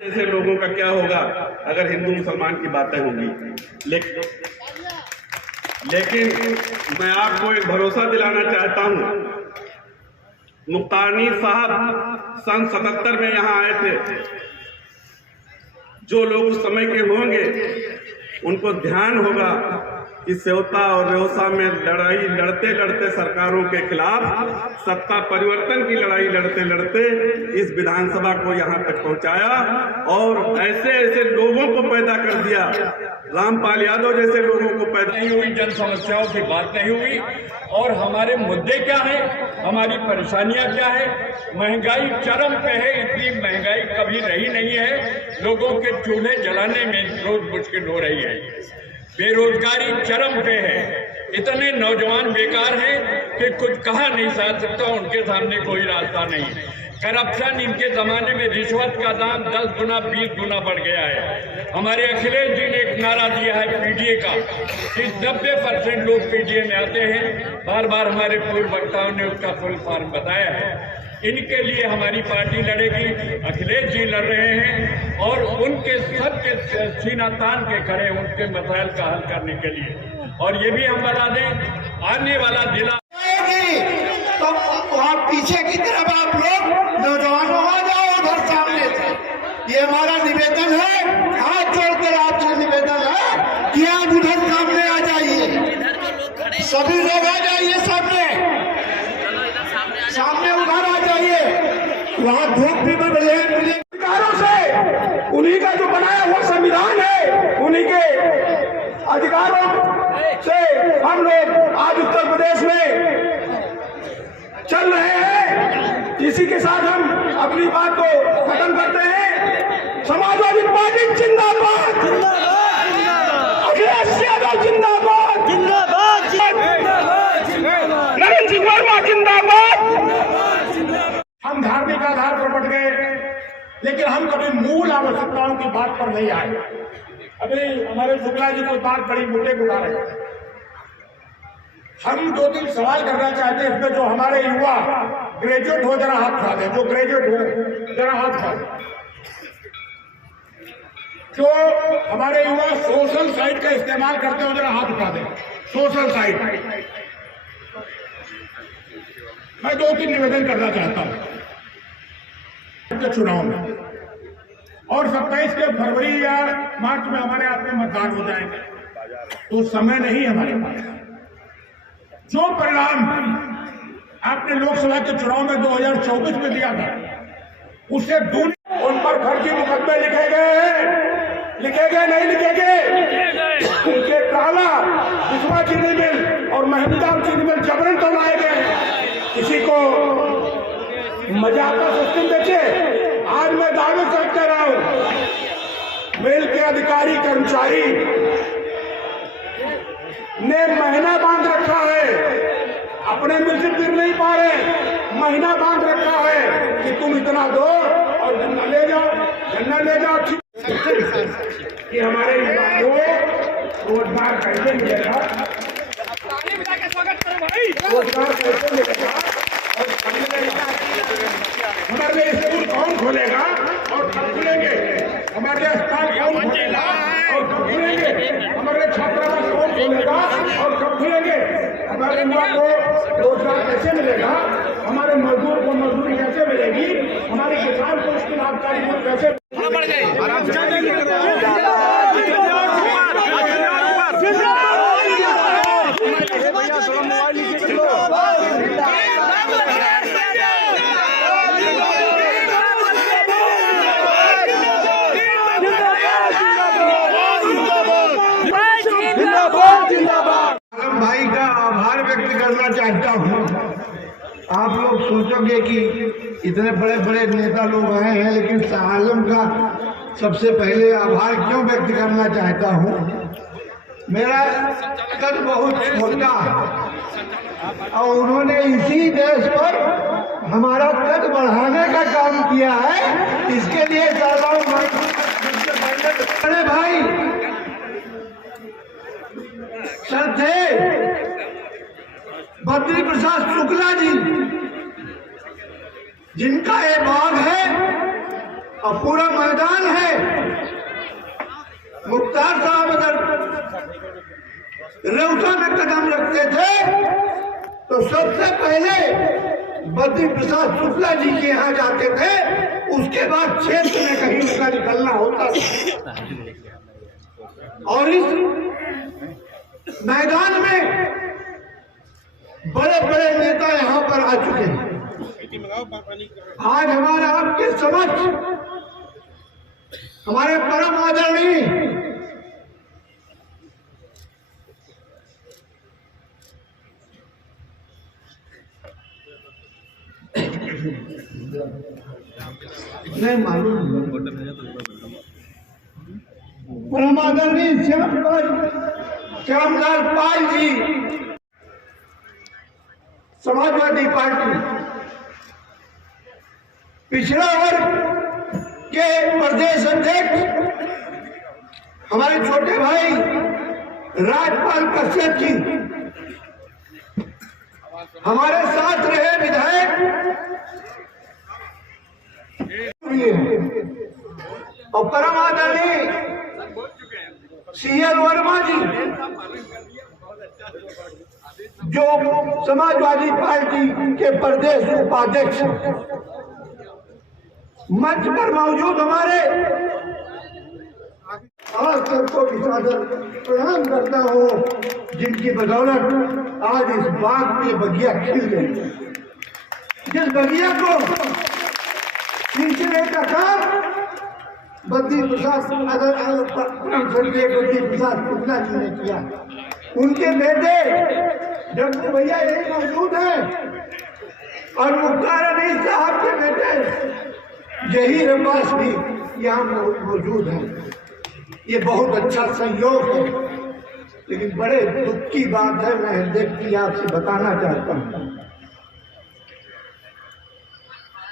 ऐसे लोगों का क्या होगा अगर हिंदू मुसलमान की बातें होंगी। लेकिन मैं आपको एक भरोसा दिलाना चाहता हूं, मुख्तार साहब सन 77 में यहां आए थे। जो लोग उस समय के होंगे उनको ध्यान होगा कि सेवता और रेवसा में लड़ाई लड़ते लड़ते सरकारों के खिलाफ सत्ता परिवर्तन की लड़ाई लड़ते लड़ते इस विधानसभा को यहां तक पहुंचाया और ऐसे ऐसे लोगों को पैदा कर दिया, रामपाल यादव जैसे लोगों को पैदा नहीं हुई, जन समस्याओं की बात नहीं हुई। और हमारे मुद्दे क्या है, हमारी परेशानियां क्या है। महंगाई चरम पे है, इतनी महंगाई कभी रही नहीं है। लोगों के चूल्हे जलाने में रोज मुश्किल हो रही है। बेरोजगारी चरम पे है, इतने नौजवान बेकार हैं कि कुछ कहा नहीं जा सकता, उनके सामने कोई रास्ता नहीं है। करप्शन, इनके जमाने में रिश्वत का दाम 10 गुना 20 गुना बढ़ गया है। हमारे अखिलेश जी ने एक नारा दिया है पीडीए का कि 90% लोग पीडीए में आते हैं। बार बार हमारे पूर्व वक्ताओं ने उसका फुल फॉर्म बताया है। इनके लिए हमारी पार्टी लड़ेगी, अखिलेश जी लड़ रहे हैं और उनके सबके सीना तान के खड़े उनके मसाइल का हल करने के लिए। और ये भी हम बता दें, आने वाला जिला तो वहाँ पीछे की तरफ आप लोग नौजवानों आ जाओ उधर सामने से। ये हमारा निवेदन है, हाथ जोड़कर आपसे निवेदन है कि आप उधर सामने आ जाइए, सभी लोग आ जाइए सामने उधर आ जाइए। वहाँ धूप भी मिले अधिकारों से, उन्हीं का जो बनाया हुआ संविधान है, उन्हीं के अधिकारों से हम लोग आज उत्तर प्रदेश में चल रहे हैं। इसी के साथ हम अपनी बात को खत्म करते हैं। समाजवादी पार्टी जिंदाबाद, अखिलेश यादव जिंदाबाद, नरेंद्र सिंह वर्मा जिंदाबाद। हम धार्मिक आधार पर बट गए, लेकिन हम कभी मूल आवश्यकताओं की बात पर नहीं आए। अभी हमारे शुक्ला जी कोई बात बड़ी मुद्दे को उठा रहे हैं। हम 2-3 सवाल करना चाहते हैं इसमें। जो हमारे युवा ग्रेजुएट हो, जरा हाथ उठा दें। जो ग्रेजुएट हो जरा हाथ उठा दें। जो हमारे युवा सोशल साइट का इस्तेमाल करते हो, जरा हाथ उठा दें। सोशल साइट मैं 2-3 निवेदन करना चाहता हूं चुनाव में, और 27 के फरवरी या मार्च में हमारे आप में मतदान हो जाएंगे, तो समय नहीं हमारे पास। जो परिणाम आपने लोकसभा के चुनाव में 2024 में दिया था, उससे दूर उन पर फर्जी मुकदमे लिखे गए हैं, लिखे गए नहीं लिखे गए। उनके काला बिस्वा चीनी मिल और महबूबा चीनी मिल जबरन तो लाए गए। किसी को मजाक का सिस्टम देखे। आज मैं दावे से कह रहा हूं, मिल के अधिकारी कर्मचारी ने महीना बांध रखा है, अपने मिल से फिर नहीं पा रहे। महीना बांध रखा है कि तुम इतना दो और गन्ना ले जाओ, गन्ना ले जाओ। कि हमारे युवाओं को रोजगार कैसे मिलेगा, रोजगार कैसे मिलेगा, हमारे स्कूल कौन खोलेगा और कब खुलेंगे, हमारे अस्पताल कौन खोलेगा और कब खुलेंगे, हमारे छात्रावास कौन खोलेगा और कब खुलेंगे, हमारे युवा को रोजगार कैसे मिलेगा, हमारे मजदूर को मजदूरी कैसे मिलेगी, हमारे किसान को उसकी लाभकारी कैसे। भाई का आभार व्यक्त करना चाहता हूँ। आप लोग सोचोगे कि इतने बड़े बड़े नेता लोग आए हैं, लेकिन शाह आलम का सबसे पहले आभार क्यों व्यक्त करना चाहता हूँ। मेरा कद बहुत छोटा है और उन्होंने इसी देश पर हमारा कद बढ़ाने का काम किया है। इसके लिए बड़े भाई श्रद्धेय बद्री प्रसाद शुक्ला जी, जिनका ये बाग है और पूरा मैदान है। मुख्तार साहब अगर रेउसा में कदम रखते थे तो सबसे पहले बद्री प्रसाद शुक्ला जी के यहाँ जाते थे, उसके बाद क्षेत्र में कहीं उनका निकलना होता था। और इस मैदान में बड़े बड़े नेता यहाँ पर आ चुके हैं। आज हमारे आपके समक्ष हमारे परम आदरणीय नहीं मालूम परम आदरणीय श्यामलाल पाल जी समाजवादी पार्टी पिछड़ा वर्ग के प्रदेश अध्यक्ष हमारे छोटे भाई राजपाल कश्यप जी, हमारे साथ रहे विधायक और परम आदरणीय CL वर्मा जी जो समाजवादी पार्टी के प्रदेश उपाध्यक्ष, मंच पर मौजूद हमारे सबको प्रणाम करता हूँ, जिनकी बदौलत आज इस बाग में बगिया खिल गई। जिस बगिया को सिंचने का काम बद्री प्रसाद शुक्ला जी ने किया। उनके बेटे डॉक्टर भैया यही मौजूद है और मुख्तार अली साहब के बेटे जहीर अब्बास भी यहाँ मौजूद है। ये बहुत अच्छा सहयोग है, लेकिन बड़े दुख की बात है, मैं देख के आपसे बताना चाहता हूँ।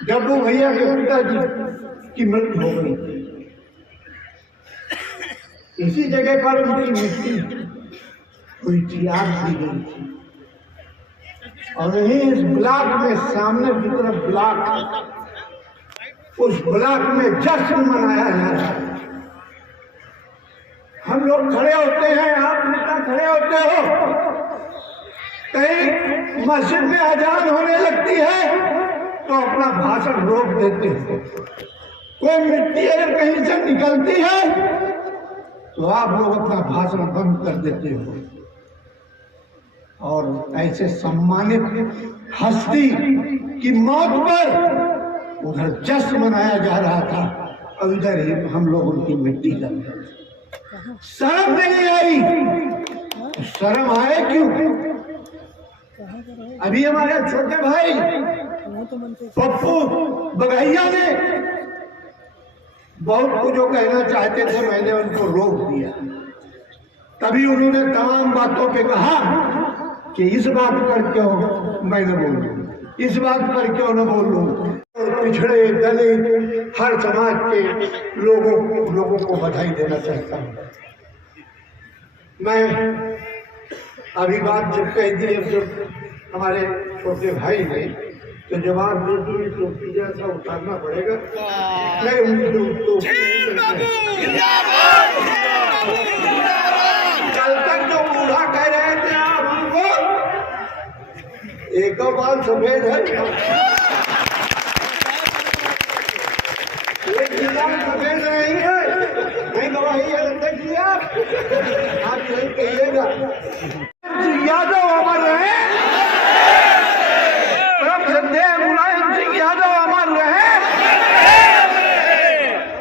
डब्बू भैया के पिताजी की मृत्यु हो गई। इसी जगह पर उनकी मिट्टी कोई त्याग दी गई थी और यही इस ब्लॉक में सामने की तरफ ब्लॉक, उस ब्लॉक में जश्न मनाया जा रहा है। हम लोग खड़े होते हैं, आप नेता खड़े होते हो, कहीं मस्जिद में अजान होने लगती है तो अपना भाषण रोक देते हैं। कोई मिट्टी अगर कहीं से निकलती है तो आप लोग अपना भाषण बंद कर देते हो। और ऐसे सम्मानित हस्ती की मौत पर उधर जश्न मनाया जा रहा था और इधर ही हम लोग उनकी मिट्टी कर शर्म नहीं आई। शर्म आए क्यों? अभी हमारे छोटे भाई पप्पू बघैया ने बहुत कुछ जो कहना चाहते थे, मैंने उनको रोक दिया। तभी उन्होंने तमाम बातों पे कहा कि इस बात पर क्यों मैं न बोलूं, इस बात पर क्यों न बोलूं। पिछड़े दलित हर समाज के लोगों को बधाई देना चाहता हूं। मैं अभी बात जब कह दी, जब हमारे छोटे भाई ने तो जवाब दे दी तो जैसा उतारना पड़ेगा। नहीं उनको कल तक जो बूढ़ा कह रहे थे आप हमको, एक बाल सफेद है, एक सफेद नहीं है, नहीं गवाही देखिए आप यही कहिएगा। यादव अमर रहे, मुलायम सिंह यादव अमर रहे,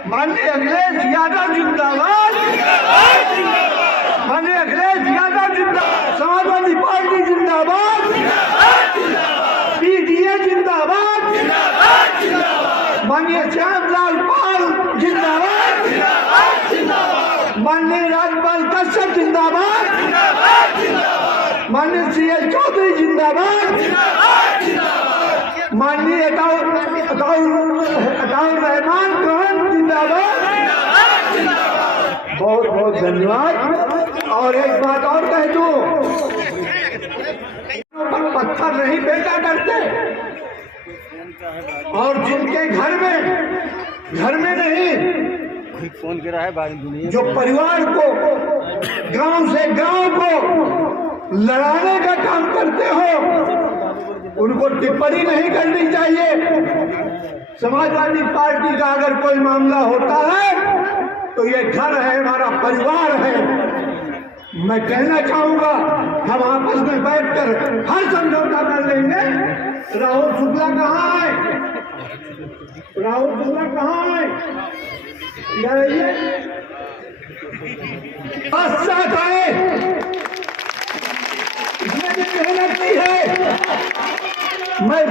माननीय अखिलेश यादव जिंदाबाद, माननीय अखिलेश यादव जिंदाबाद, समाजवादी पार्टी जिंदाबाद, PDA जिंदाबाद, माननीय श्यामलाल पाल जिंदाबाद, माननीय राजपाल कश्यप जिंदाबाद, माननीय CL चौधरी जिंदाबाद, माननीय अताउर रहमान खान जिंदाबाद। बहुत बहुत धन्यवाद। और एक बात और कह दूं, पत्थर नहीं फेंका करते और जिनके घर में घर में नहीं, फोन करा है बाहर दुनिया जो परिवार को, गांव से गांव को लड़ाने का काम करते हो, उनको टिप्पणी नहीं करनी चाहिए। समाजवादी पार्टी का अगर कोई मामला होता है तो ये घर है, हमारा परिवार है। मैं कहना चाहूंगा हम आपस में बैठकर हर समझौता कर लेंगे। राहुल शुक्ला कहाँ है? राहुल शुक्ला कहाँ है? साथ आए, इसमें भी मेहनत की है। मैं